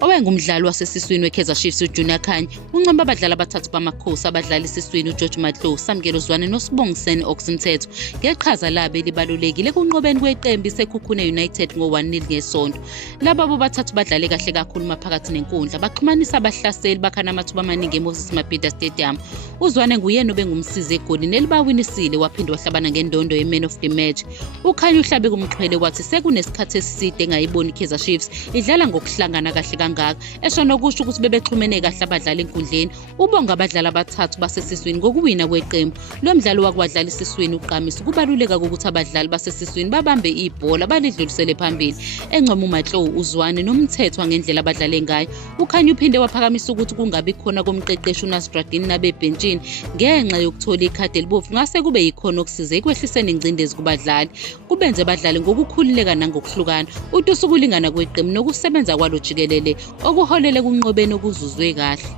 owayengumdlali wasesiswini weKaizer Chiefs uJunior Khanye uncoma abadlali abathathu bamakhosi abadlali esiswini uGeorge Mahlow, Samkelo Zwane noSibongiseni Oxmthetho ngeqhaza labo elibalulekile kunqobeni kweqembu iSekhukhune United ngo-1-0 ngesonto. Laba bobathathu badlale kahle kakhulu maphakathi nenkundla, baxhumanisa abahlaseli bakhana amathuba amaningi eMoses Mabhida Stadium. uZwane nguyena obengumsizi egolini elibawinisile waphinde wahlabana ngendondo ye-Man of the Match. uKhanye uhlabe kumxhwele wathi sekunesikhathi eside engayiboni iKaizer Chiefs idlala ngokuhlangana kahle kangaka, esho nokusho ukuthi bebexhumene kahle abadlali enkundleni. Ubonga abadlali abathathu basesiswini ngokuwina kweqembu. Lo mdlalo wakwadlala isiswini uqamisa ukubaluleka kokuthi abadlali basesiswini babambe ibhola balidlulisele phambili. Encoma uMahlow, uZwane noMthetho ngendlela abadlale ngayo. uKhanye uphinde waphakamisa ukuthi kungabi khona komqeqeshi uNasruddin Nabe ebhentshini ngenxa yokuthola ikhadi elibovu ngase kube yikhona okusize ekwehliseni ingcindezi kubadlali, kubenze badlale ngokukhululeka nangokuhlukana. Uthi usukulingana kweqembu nokusebenza kwalo jikelele okuholele kunqobeni okuzuzwe kahle.